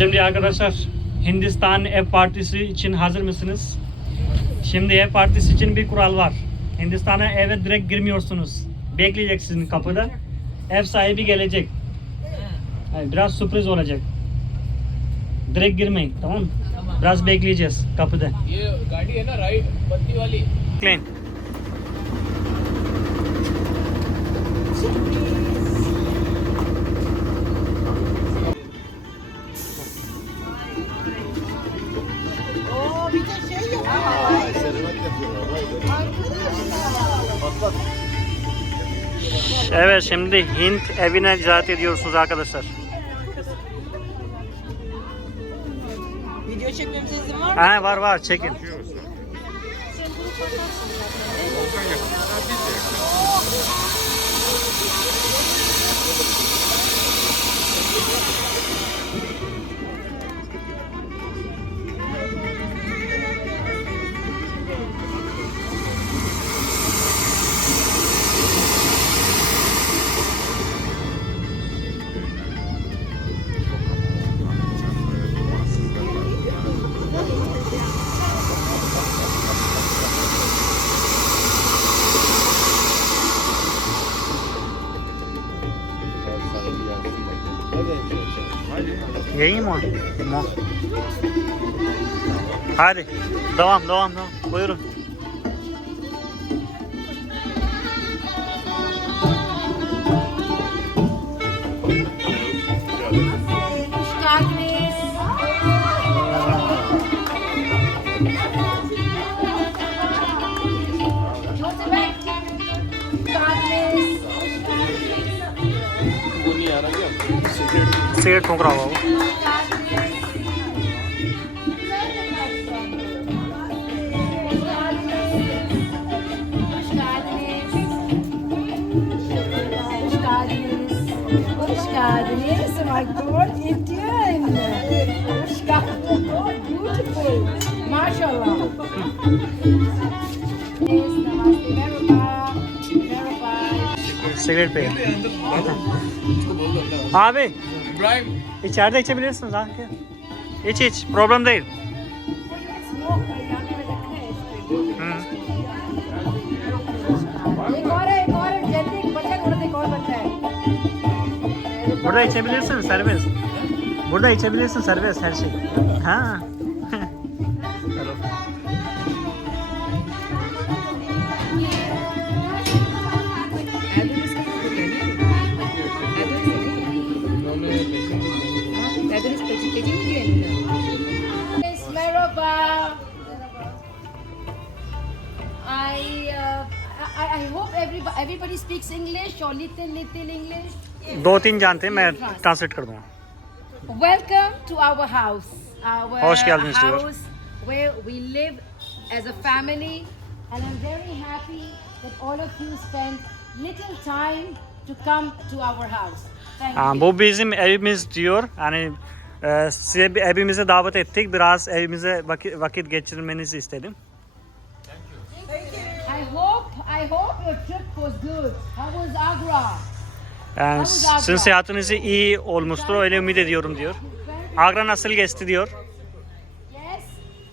Şimdi arkadaşlar Hindistan Ev Partisi için hazır mısınız? Şimdi Ev Partisi için bir kural var. Hindistan'a eve direkt girmiyorsunuz. Bekleyeceksiniz kapıda. Ev sahibi gelecek. Biraz sürpriz olacak. Direkt girmeyin tamam mı? Biraz bekleyeceğiz kapıda. Bekleyin. De şey yok. Evet şimdi Hint evine ziyaret ediyorsunuz arkadaşlar. Video çekmemize izin var mı? Ha var var çekin. Yayayım mı? Tamam. Hadi. Devam devam devam. Buyurun. Hoş geldiniz. Hoş geldiniz. My God, Indian. Hoş geldin. Oh, beautiful. Maşallah. Sigaret Bey. Abi. İbrahim. İçeride içebilirsiniz abi. İç iç. Problem değil. Burada içebilirsin serbest. Burada içebilirsin serbest her şey. Ha. Merhaba. I, uh, I, I hope everybody, everybody speaks English or little, little English. दो तीन जानते हैं मैं translate कर दूंगा Welcome to our house. Our Hoş geldiniz diyor. house where we live as a family. And I'm very happy that all of you spent little time to come to our house. Thank Ha, you. bu bizim evimiz diyor. Hani e, size bir evimize davet ettik. Biraz evimize vakit, vakit geçirmenizi istedim. I hope, I hope your trip was good. How was Agra? Yani sizin seyahatiniz iyi olmuştur. Öyle ümit ediyorum diyor. Agra nasıl geçti diyor. Yes,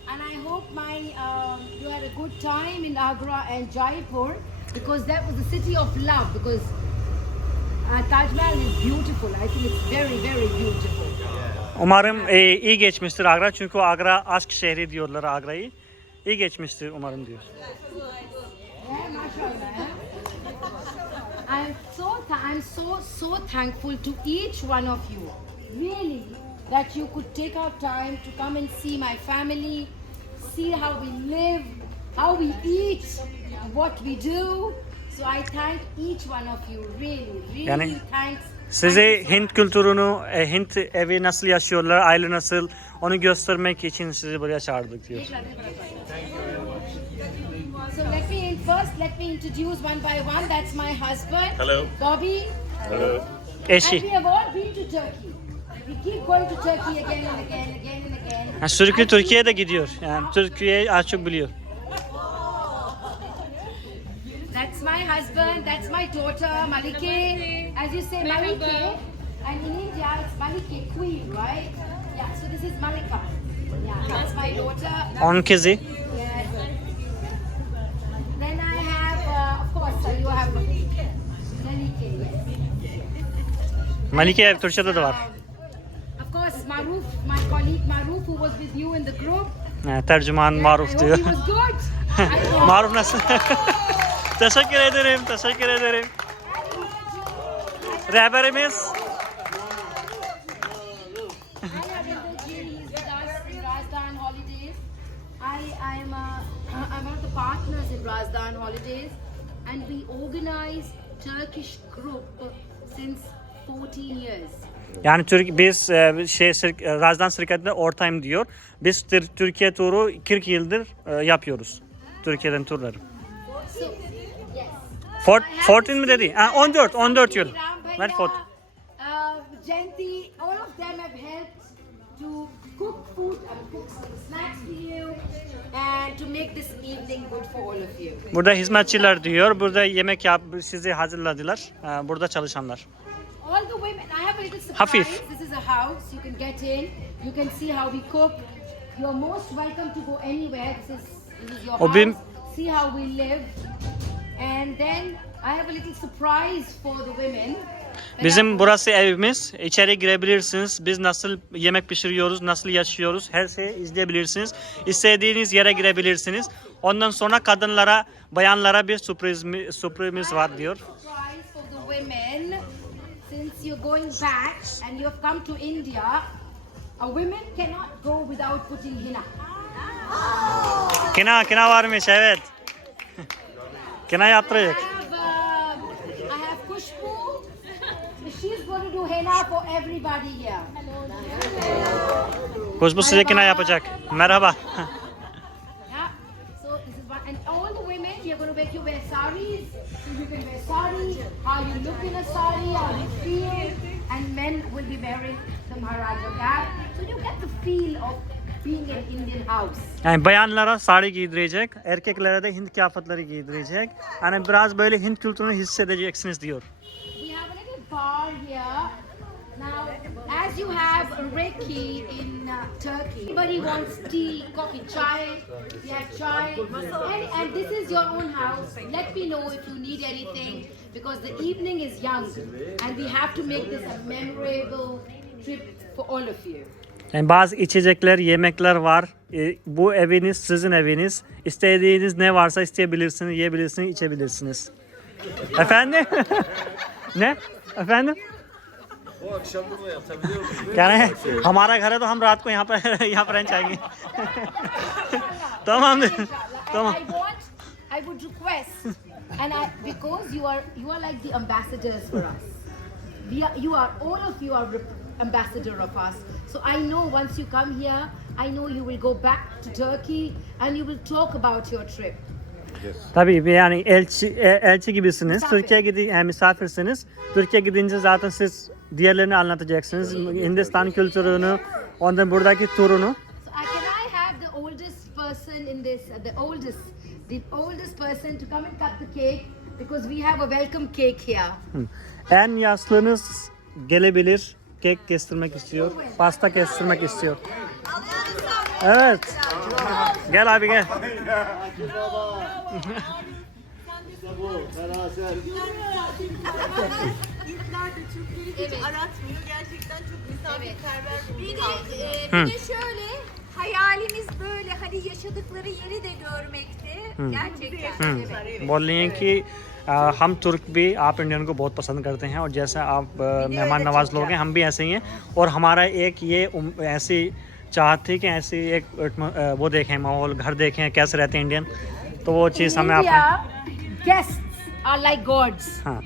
and I hope my um, you had a good time in Agra and Jaipur because that was the city of love. Because uh, Taj Mahal is beautiful. I think it's very, very beautiful. Umarım e, iyi geçmiştir Agra. Çünkü Agra aşk şehri diyorlar Agra'yı. İyi geçmiştir umarım diyor. Yeah, mashallah. eh? I'm so th- I'm so so thankful to each one of you, really, that you could take out time to come and see my family, see how we live, how we eat, what we do. So I thank each one of you, really, really Yani thanks. Size Hint kültürünü, e, Hint evi nasıl yaşıyorlar, aile nasıl onu göstermek için sizi buraya çağırdık diyor. So let me in first. Let me introduce one by one. That's my husband. Hello. Bobby. And Eşi. we have all been to Turkey. We keep going to Turkey again and again, again and again. Ha, sürekli Türkiye'ye de gidiyor. Yani Türkiye'yi az çok biliyor. That's my husband. That's my daughter, Malike. As you say, Malike. And in India, it's Malike, queen, right? Yeah. So this is Malika. Yeah, that's my daughter. Onun kızı. Yes. Uh, you have. Yes. Malike Türkçe'de de var. Of course, Maruf, my colleague Maruf, who was with you in the group. Ha, tercüman Maruf diyor. Maruf nasıl? teşekkür ederim, teşekkür ederim. Rehberimiz I am a, I'm one of the partners in Rajasthan Holidays, and we organize Turkish group since 14 years. yani Türk biz e, şey e, Razdan şirketinde ortağım diyor. Biz Tür- Türkiye turu 40 yıldır e, yapıyoruz. Türkiye'den turları. So yes. Fort, I have 14 this mi dedi? Ha, I have 14, 14 yıl. Foto. Uh, Jayanti, all of to cook food and cook some snacks for you and to make this evening good for all of you. Burada hizmetçiler diyor. Burada yemek yap sizi hazırladılar. E, Burada çalışanlar. All the women, I have a little surprise. Hafif. This is a house. You can get in. You can see how we cook. You're most welcome to go anywhere. This is, this is your O house. benim- See how we live. And then I have a little surprise for the women. Bizim burası evimiz. İçeri girebilirsiniz. Biz nasıl yemek pişiriyoruz, nasıl yaşıyoruz her şeyi izleyebilirsiniz. İstediğiniz yere girebilirsiniz. Ondan sonra kadınlara, bayanlara bir sürpriz sürprizimiz var diyor. Since you're going back and you have come to India, a woman cannot go without putting henna. Kina, kina varmış evet. Kina I yaptıracak. have, um, I have Kushbu. She's henna for everybody here. Kuşbu size kina yapacak. Merhaba. Yeah. So this is one, and all the women, we are going to make you wear saris. So you can wear sari, how you look in a sari, how you feel, and men will be wearing the Maharaja cap. So you get the feel of being in Indian house. Yani bayanlara sarı giydirecek, erkeklere de Hint kıyafetleri giydirecek. Yani biraz böyle Hint kültürünü hissedeceksiniz diyor. We have a little bar here. Now, you have Reiki in uh, Turkey, everybody wants tea, coffee, chai. We have chai. And, and this is your own house. Let me know if you need anything because the evening is young and we have to make this a memorable trip for all of you. Yani bazı içecekler, yemekler var. E, bu eviniz sizin eviniz. İstediğiniz ne varsa isteyebilirsiniz, yiyebilirsiniz, içebilirsiniz. Efendim? ne? Efendim? O akşam burada yatabiliyor musun? Yani हमारा घर है तो हम रात को यहाँ पर यहाँ पर रहना चाहेंगे tamam And tamam I want, I would request, and I because you are you are like the ambassadors for us. We are, you are all of you are rep- ambassador of us. So I know once you come here, I know you will go back to Turkey and you will talk about your trip. Tabii bir yani elçi e, elçi gibisiniz. Misafir. Türkiye gidi yani misafirsiniz. Türkiye gidince zaten siz diğerlerini anlatacaksınız. Hindistan kültürünü, ondan buradaki turunu. So I, can I have the oldest person in this, uh, the oldest, the oldest person to come and cut the cake because we have a welcome cake here. En yaşlınız gelebilir. Kek kestirmek istiyor. Pasta kestirmek istiyor. Evet. Gel abi gel. De Türkleri hiç Evet. aratmıyor. Gerçekten çok misafirperver. Bir de, e, bir Hı. de şöyle hayalimiz böyle hani yaşadıkları yeri de görmekti. Gerçekten. Evet. बोल रही हैं कि आ, हम तुर्क भी आप इंडियन को बहुत पसंद करते हैं और जैसा आप आ, मेहमान नवाज़ लोग हैं हम भी ऐसे ही हैं और हमारा एक ये उम- ऐसी चाहत थी कि ऐसी एक अटमो- आ, वो देखें माहौल घर देखें कैसे रहते हैं इंडियन तो वो चीज़ हमें आपने India, guests are like gods. Ha.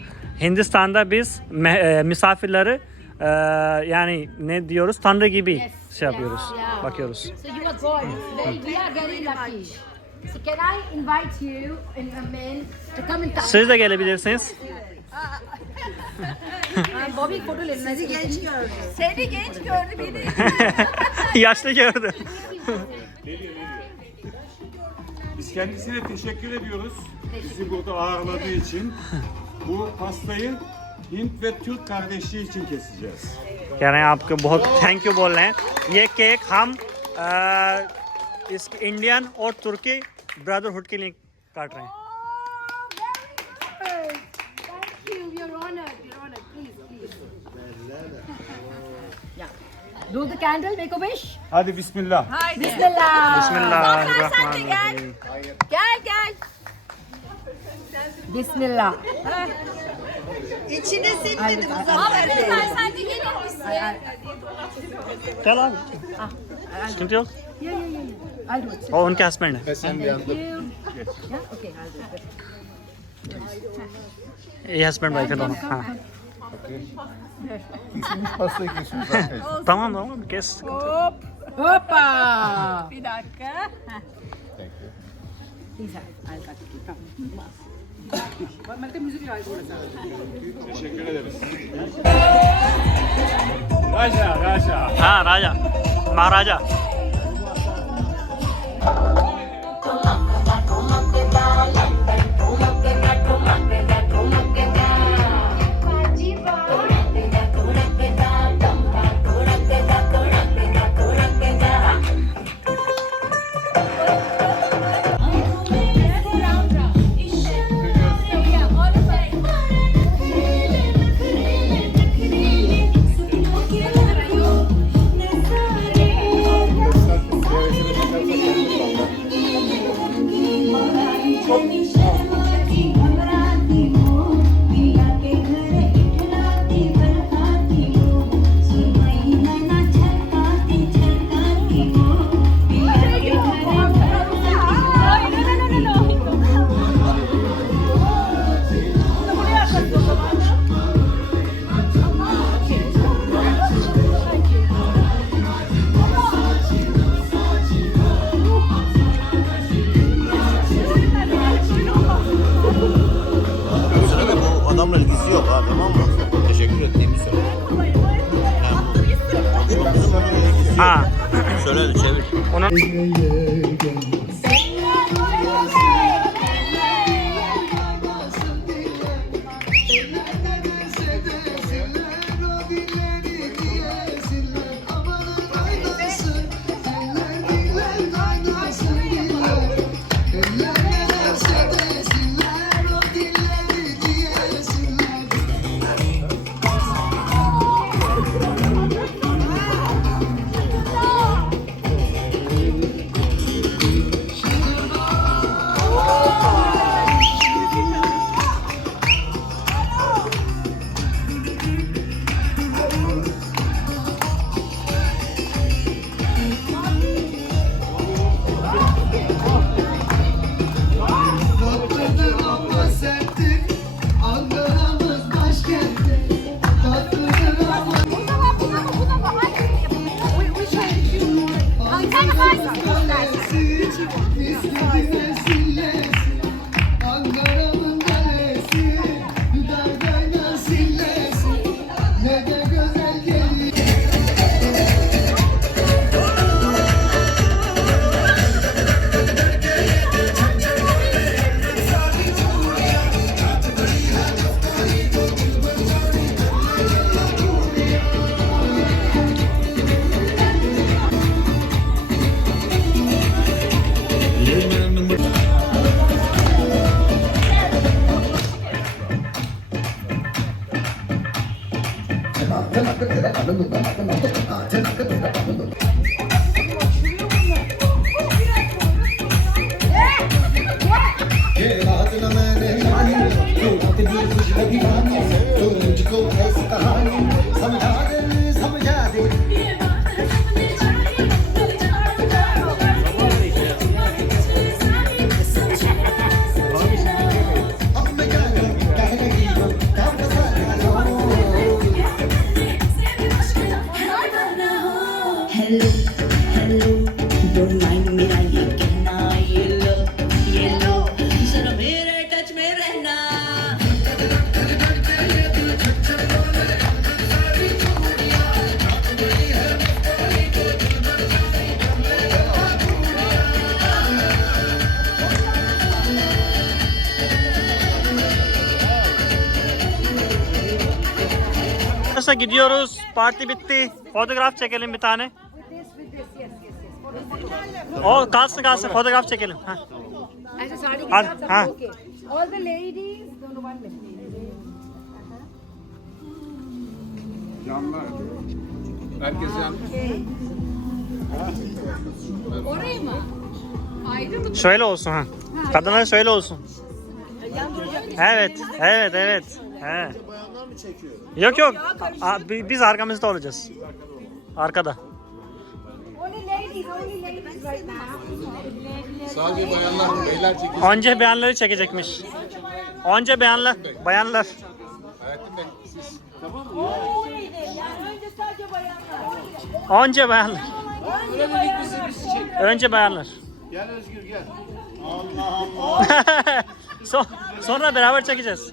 Hindistan'da biz me- e, misafirleri e, yani ne diyoruz Tanrı gibi Yes, şey yapıyoruz, yeah. bakıyoruz. So you are God. Very, we are very lucky. So can I invite you and the men to come and Siz de gelebilirsiniz. Bobby photo लेना Sizi genç gördü. Seni genç gördü beni. Yaşlı gördü. Biz kendisine teşekkür ediyoruz. Bizi burada ağırladığı için. Bu pastayı Hint ve Türk kardeşliği için keseceğiz. कह रहे हैं आपको बहुत thank you बोल रहे हैं ये केक हम अ, इस इंडियन और तुर्की ब्रदरहुड के लिए काट रहे हैं. Do the candle. Make a wish. Hadi bismillah. Bismillah. बिस्मिल्लाहिर्रहमानिर्रहीम Gel gel. Bismillah. İçine sinmedi Muzaffer Bey. Sen de gelir misin? चल abi sıkıntı yok Yeah, yeah, yeah, yeah. I'll do it. o उनके हस्बैंड है Sen bir anda. Yeah. Okay. I'll do it. ये husband wife है दोनों हाँ Pastayı kesiyoruz zaten. tamam tamam kes Hoppa. Bir dakika. Please have. I'll cut it. Normalde müzik live. Teşekkür ederiz. Raja, Raja. Ha, Raja. Maharaja. yeah. Yoksa gidiyoruz. Parti bitti. Fotoğraf çekelim bir tane. O kalsın kalsın fotoğraf çekelim. Heh. As a saree Hadi, ha. All the ladies. Canlar. Herkes yan. Orayı mı? Ayrı mı? Şöyle olsun ha. Kadınlar şöyle olsun. Evet, evet, evet. He. Yok yok. Aa, bi- Biz arkamızda olacağız. Arkada. Sadece bayanlar, beyler çekiyor. Önce beyanları çekecekmiş. Önce beyanlar, bayanlar. Hayatım Bey, siz Önce bayanlar. Önce bayanlar. Gel Özgür gel. Son- sonra beraber çekeceğiz.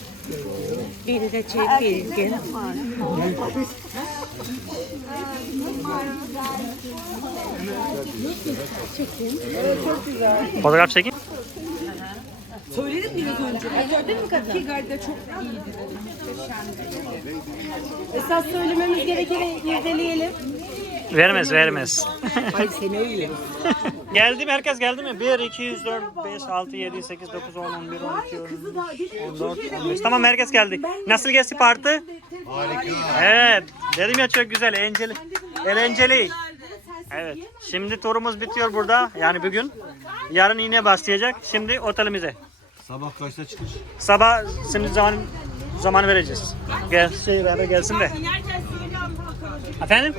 Fotoğraf çekeyim. Söyledim biraz önce. Gördün mü kadın? Kigar'da çok iyiydi. Esas söylememiz gerekeni irdeleyelim. Vermez, vermez. Ay seni öyle. geldi mi? Herkes geldi mi? 1, 2, 3, 4, 5, 6, 7, 8, 9, 10, 11, 12, 13, 14, 15. Tamam herkes geldi. Nasıl geçti parti? Harika. Evet. Dedim ya çok güzel. Eğlenceli. Eğlenceli. Evet. Şimdi turumuz bitiyor burada. Yani bugün. Yarın yine başlayacak. Şimdi otelimize. Sabah kaçta çıkış? Sabah şimdi zaman zaman vereceğiz. Gel, şey gelsin de. Efendim?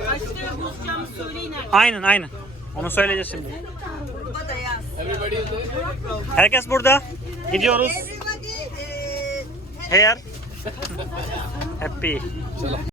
Aynen aynen. Onu söyleyeceğiz şimdi. Herkes burada. Gidiyoruz. Here. Happy.